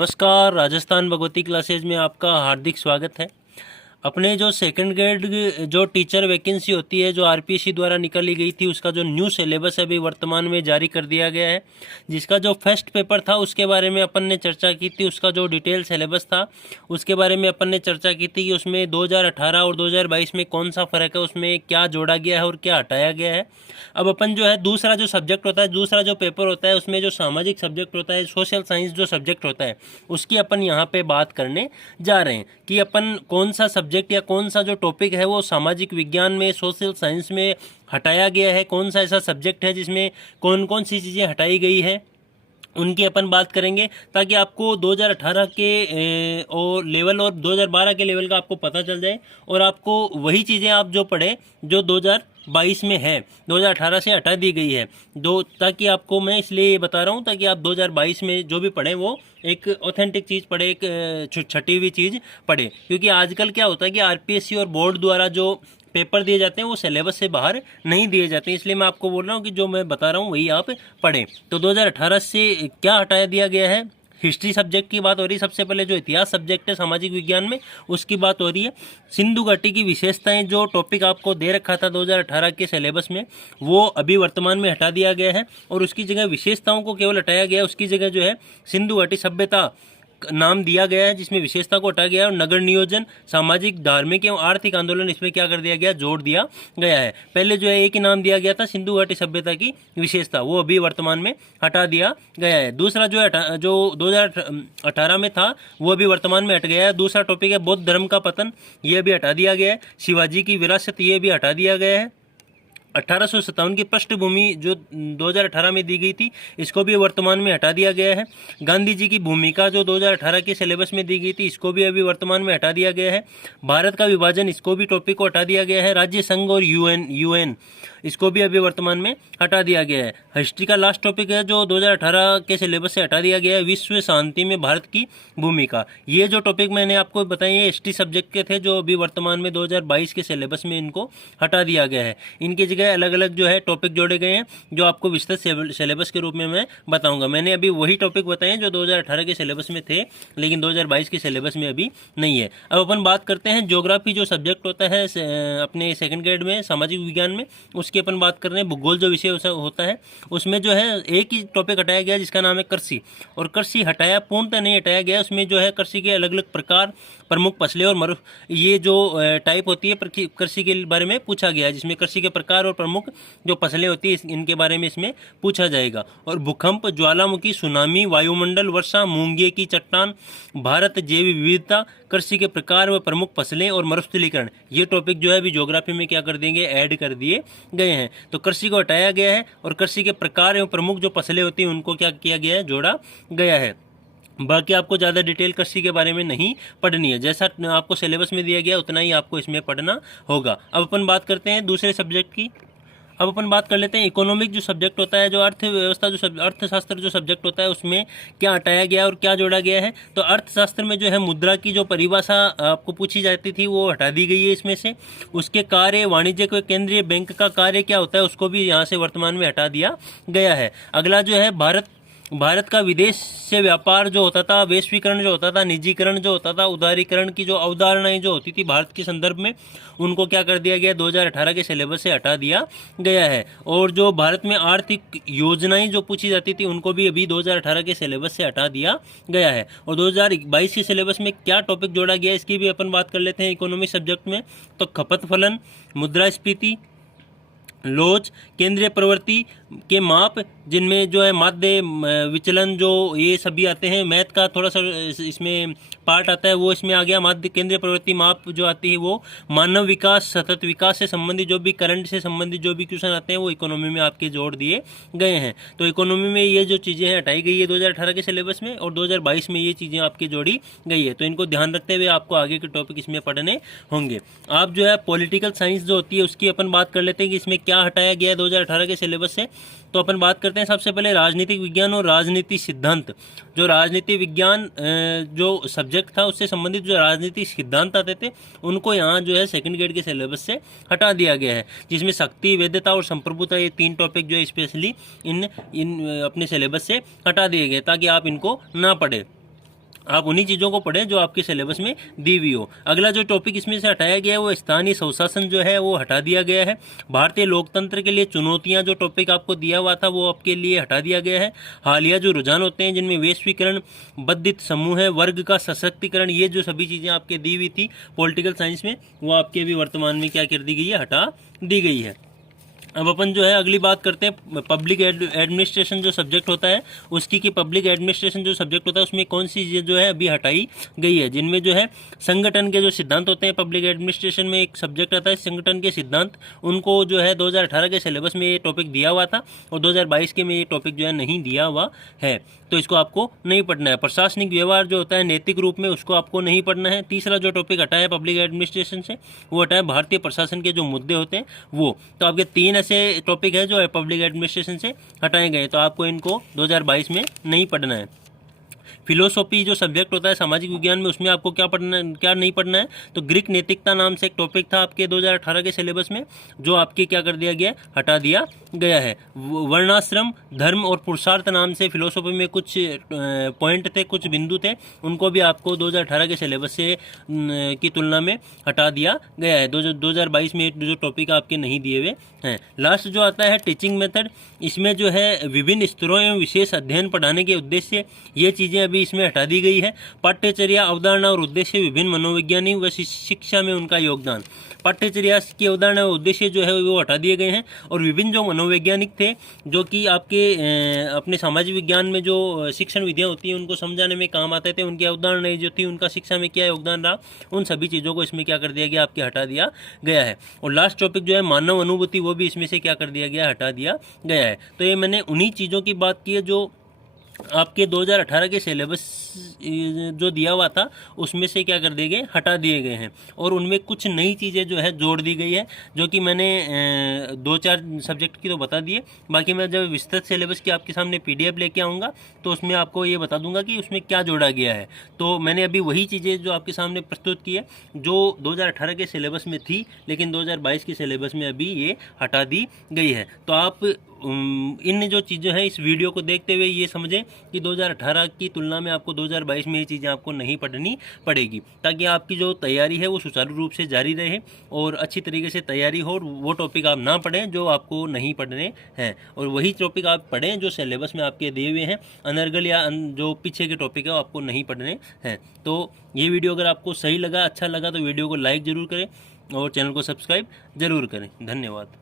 नमस्कार, राजस्थान भगवती क्लासेज में आपका हार्दिक स्वागत है। अपने जो सेकंड ग्रेड जो टीचर वैकेंसी होती है, जो आरपीएससी द्वारा निकाली गई थी, उसका जो न्यू सिलेबस अभी वर्तमान में जारी कर दिया गया है। जिसका जो फर्स्ट पेपर था उसके बारे में अपन ने चर्चा की थी, उसका जो डिटेल सिलेबस था उसके बारे में अपन ने चर्चा की थी कि उसमें 2018 और 2022 में कौन सा फ़र्क है, उसमें क्या जोड़ा गया है और क्या हटाया गया है। अब अपन जो है दूसरा जो सब्जेक्ट होता है, दूसरा जो पेपर होता है, उसमें जो सामाजिक सब्जेक्ट होता है, सोशल साइंस जो सब्जेक्ट होता है, उसकी अपन यहाँ पे बात करने जा रहे हैं कि अपन कौन सा सब्जेक्ट या कौन सा जो टॉपिक है वो सामाजिक विज्ञान में, सोशल साइंस में हटाया गया है, कौन सा ऐसा सब्जेक्ट है जिसमें कौन कौन सी चीज़ें हटाई गई है, उनकी अपन बात करेंगे। ताकि आपको 2018 के और लेवल और 2012 के लेवल का आपको पता चल जाए और आपको वही चीज़ें आप जो पढ़े जो 2022 में है, 2018 से हटा दी गई है ताकि आपको मैं इसलिए ये बता रहा हूँ ताकि आप 2022 में जो भी पढ़ें वो एक ऑथेंटिक चीज़ पढ़े, एक छटी हुई चीज़ पढ़े। क्योंकि आजकल क्या होता है कि आरपीएससी और बोर्ड द्वारा जो पेपर दिए जाते हैं वो सिलेबस से बाहर नहीं दिए जाते हैं, इसलिए मैं आपको बोल रहा हूँ कि जो मैं बता रहा हूँ वही आप पढ़ें। तो 2018 से क्या हटाया दिया गया है? हिस्ट्री सब्जेक्ट की बात हो रही है। सबसे पहले जो इतिहास सब्जेक्ट है सामाजिक विज्ञान में, उसकी बात हो रही है। सिंधु घाटी की विशेषताएं जो टॉपिक आपको दे रखा था 2018 के सिलेबस में, वो अभी वर्तमान में हटा दिया गया है और उसकी जगह विशेषताओं को केवल हटाया गया है। उसकी जगह जो है सिंधु घाटी सभ्यता नाम दिया गया है, जिसमें विशेषता को हटाया गया है और नगर नियोजन, सामाजिक, धार्मिक एवं आर्थिक आंदोलन, इसमें क्या कर दिया गया, जोड़ दिया गया है। पहले जो है एक ही नाम दिया गया था सिंधु घाटी सभ्यता की विशेषता, वो अभी वर्तमान में हटा दिया गया है। दूसरा जो है जो 2018 में था वो अभी वर्तमान में हट गया है। दूसरा टॉपिक है बौद्ध धर्म का पतन, ये अभी हटा दिया गया है। शिवाजी की विरासत, ये भी हटा दिया गया है। 1857 की पृष्ठभूमि जो 2018 में दी गई थी, इसको भी वर्तमान में हटा दिया गया है। गांधी जी की भूमिका जो 2018 के सिलेबस में दी गई थी, इसको भी अभी वर्तमान में हटा दिया गया है। भारत का विभाजन, इसको भी टॉपिक को हटा दिया गया है। राज्य संघ और यूएन इसको भी अभी वर्तमान में हटा दिया गया है। हिस्ट्री का लास्ट टॉपिक है जो 2018 के सिलेबस से हटा दिया गया है, विश्व शांति में भारत की भूमिका। ये जो टॉपिक मैंने आपको बताए ये हिस्ट्री सब्जेक्ट के थे, जो अभी वर्तमान में 2022 के सिलेबस में इनको हटा दिया गया है। इनकी जगह अलग अलग जो है टॉपिक जोड़े गए हैं, जो आपको विस्तृत सिलेबस के रूप में मैं बताऊंगा। मैंने अभी वही टॉपिक बताए हैं जो 2018 के सिलेबस में थे, लेकिन 2022 के सिलेबस में अभी नहीं है। अब अपन बात करते हैं ज्योग्राफी जो सब्जेक्ट होता है अपने सेकंड ग्रेड में सामाजिक विज्ञान में, उसकी अपन बात कर रहे हैं। भूगोल जो विषय होता है उसमें जो है एक ही टॉपिक हटाया गया जिसका नाम है कृषि। और कृषि हटाया, पूर्णतः नहीं हटाया गया। उसमें जो है कृषि के अलग अलग प्रकार, प्रमुख फसलें और ये जो टाइप होती है कृषि के बारे में पूछा गया है, जिसमें कृषि के प्रकार और प्रमुख जो फसलें होती है इनके बारे में इसमें पूछा जाएगा। और भूकंप, ज्वालामुखी, सुनामी, वायुमंडल, वर्षा, मूंगे की चट्टान, भारत, जैव विविधता, कृषि के प्रकार व प्रमुख फसलें और मरुस्थलीकरण, ये टॉपिक जो है अभी ज्योग्राफी में क्या कर देंगे, ऐड कर दिए गए हैं। तो कृषि को हटाया गया है और कृषि के प्रकार एवं प्रमुख जो फसलें होती हैं उनको क्या किया गया है, जोड़ा गया है। बाकी आपको ज़्यादा डिटेल कृषि के बारे में नहीं पढ़नी है, जैसा आपको सिलेबस में दिया गया उतना ही आपको इसमें पढ़ना होगा। अब अपन बात करते हैं दूसरे सब्जेक्ट की। अब अपन बात कर लेते हैं इकोनॉमिक जो सब्जेक्ट होता है, जो अर्थव्यवस्था जो अर्थशास्त्र जो सब्जेक्ट होता है, उसमें क्या हटाया गया और क्या जोड़ा गया है। तो अर्थशास्त्र में जो है मुद्रा की जो परिभाषा आपको पूछी जाती थी वो हटा दी गई है इसमें से। उसके कार्य, वाणिज्यिक व केंद्रीय बैंक का कार्य क्या होता है उसको भी यहाँ से वर्तमान में हटा दिया गया है। अगला जो है भारत का विदेश से व्यापार जो होता था, वैश्वीकरण जो होता था, निजीकरण जो होता था, उदारीकरण की जो अवधारणाएं जो होती थी भारत के संदर्भ में, उनको क्या कर दिया गया, 2018 के सिलेबस से हटा दिया गया है। और जो भारत में आर्थिक योजनाएं जो पूछी जाती थी उनको भी अभी 2018 के सिलेबस से हटा दिया गया है। और 2022 के सिलेबस में क्या टॉपिक जोड़ा गया इसकी भी अपन बात कर लेते हैं इकोनॉमिक सब्जेक्ट में। तो खपत फलन, मुद्रास्फीति, लोच, केंद्रीय प्रवृत्ति के माप, जिनमें जो है माध्य विचलन जो ये सभी आते हैं। मैथ का थोड़ा सा इसमें पार्ट आता है, वो इसमें आ गया। माध्य केंद्रीय प्रवृत्ति माप जो आती है वो मानव विकास, सतत विकास से संबंधित जो भी करंट से संबंधित जो भी क्वेश्चन आते हैं वो इकोनॉमी में आपके जोड़ दिए गए हैं। तो इकोनॉमी में ये जो चीज़ें हैं हटाई गई है 2018 के सिलेबस में, और 2022 में ये चीज़ें आपकी जोड़ी गई है। तो इनको ध्यान रखते हुए आपको आगे के टॉपिक इसमें पढ़ने होंगे। आप जो है पॉलिटिकल साइंस जो होती है उसकी अपन बात कर लेते हैं कि इसमें क्या हटाया गया है 2018 के सिलेबस से। तो अपन बात करते हैं सबसे पहले राजनीतिक विज्ञान और राजनीति सिद्धांत। जो राजनीति विज्ञान जो सब्जेक्ट था उससे संबंधित जो राजनीतिक सिद्धांत आते थे उनको यहाँ जो है सेकंड ग्रेड के सिलेबस से हटा दिया गया है, जिसमें शक्ति, वैधता और संप्रभुता, ये तीन टॉपिक जो है स्पेशली इन अपने सिलेबस से हटा दिए गए ताकि आप इनको ना पढ़े। आप उन्हीं चीज़ों को पढ़ें जो आपके सिलेबस में दी हुई हो। अगला जो टॉपिक इसमें से हटाया गया है वो स्थानीय स्वशासन जो है वो हटा दिया गया है। भारतीय लोकतंत्र के लिए चुनौतियां जो टॉपिक आपको दिया हुआ था वो आपके लिए हटा दिया गया है। हालिया जो रुझान होते हैं जिनमें वैश्वीकरण, बद्धित समूह है, वर्ग का सशक्तिकरण, ये जो सभी चीज़ें आपके दी हुई थी पॉलिटिकल साइंस में वो आपके भी वर्तमान में क्या कर दी गई है, हटा दी गई है। अब अपन जो है अगली बात करते हैं पब्लिक एडमिनिस्ट्रेशन जो सब्जेक्ट होता है उसकी, कि पब्लिक एडमिनिस्ट्रेशन जो सब्जेक्ट होता है उसमें कौन सी चीज़ें जो है अभी हटाई गई है, जिनमें जो है संगठन के जो सिद्धांत होते हैं, पब्लिक एडमिनिस्ट्रेशन में एक सब्जेक्ट आता है संगठन के सिद्धांत, उनको जो है 2018 के सिलेबस में ये टॉपिक दिया हुआ था और 2022 के में ये टॉपिक जो है नहीं दिया हुआ है, तो इसको आपको नहीं पढ़ना है। प्रशासनिक व्यवहार जो होता है नैतिक रूप में, उसको आपको नहीं पढ़ना है। तीसरा जो टॉपिक हटा है पब्लिक एडमिनिस्ट्रेशन से वो हटा है भारतीय प्रशासन के जो मुद्दे होते हैं वो। तो आपके 3 ऐसे टॉपिक है जो है पब्लिक एडमिनिस्ट्रेशन से हटाए गए, तो आपको इनको 2022 में नहीं पढ़ना है। फिलोसॉफी जो सब्जेक्ट होता है सामाजिक विज्ञान में, उसमें आपको क्या पढ़ना, क्या नहीं पढ़ना है, तो ग्रीक नैतिकता नाम से एक टॉपिक था आपके 2018 के सिलेबस में जो आपके क्या कर दिया गया, हटा दिया गया है। वर्णाश्रम, धर्म और पुरुषार्थ नाम से फिलोसॉफी में कुछ पॉइंट थे, कुछ बिंदु थे, उनको भी आपको 2018 के सिलेबस से की तुलना में हटा दिया गया है। 2022 में जो टॉपिक आपके नहीं दिए हुए हैं। लास्ट जो आता है टीचिंग मेथड, इसमें जो है विभिन्न स्तरों एवं विशेष अध्ययन पढ़ाने के उद्देश्य ये चीज़ें अभी इसमें हटा दी गई है। पाठ्यचर्या, अवधारणा और उद्देश्य, विभिन्न मनोवैज्ञानिक व शिक्षा में उनका योगदान। पाठ्यचर्या की अवधारणा और उद्देश्य जो है वो हटा दिए गए हैं और विभिन्न जो मनोवैज्ञानिक थे जो कि आपके अपने सामाजिक विज्ञान में जो शिक्षण विधियाँ होती हैं उनको समझाने में काम आते थे, उनकी अवधारणा जो थी, उनका शिक्षा में क्या योगदान रहा, उन सभी चीज़ों को इसमें क्या कर दिया गया, आपके हटा दिया गया है। और लास्ट टॉपिक जो है मानव अनुभूति, वो भी इसमें से क्या कर दिया गया, हटा दिया गया है। तो ये मैंने उन्हीं चीज़ों की बात की है जो आपके 2018 के सिलेबस जो दिया हुआ था उसमें से क्या कर दिए गए, हटा दिए गए हैं और उनमें कुछ नई चीज़ें जो है जोड़ दी गई है, जो कि मैंने 2-4 सब्जेक्ट की तो बता दिए। बाकी मैं जब विस्तृत सिलेबस की आपके सामने PDF लेके आऊँगा तो उसमें आपको ये बता दूंगा कि उसमें क्या जोड़ा गया है। तो मैंने अभी वही चीज़ें जो आपके सामने प्रस्तुत की है जो 2018 के सिलेबस में थी लेकिन 2022 के सिलेबस में अभी ये हटा दी गई है। तो आप इन जो चीज़ें हैं इस वीडियो को देखते हुए ये समझें कि 2018 की तुलना में आपको 2022 में ये चीज़ें आपको नहीं पढ़नी पड़ेगी, ताकि आपकी जो तैयारी है वो सुचारू रूप से जारी रहे और अच्छी तरीके से तैयारी हो। वो टॉपिक आप ना पढ़ें जो आपको नहीं पढ़ने हैं और वही टॉपिक आप पढ़ें जो सिलेबस में आपके दिए हुए हैं। अनर्गल या जो पीछे के टॉपिक है वो आपको नहीं पढ़ने हैं। तो ये वीडियो अगर आपको सही लगा, अच्छा लगा, तो वीडियो को लाइक ज़रूर करें और चैनल को सब्सक्राइब ज़रूर करें। धन्यवाद।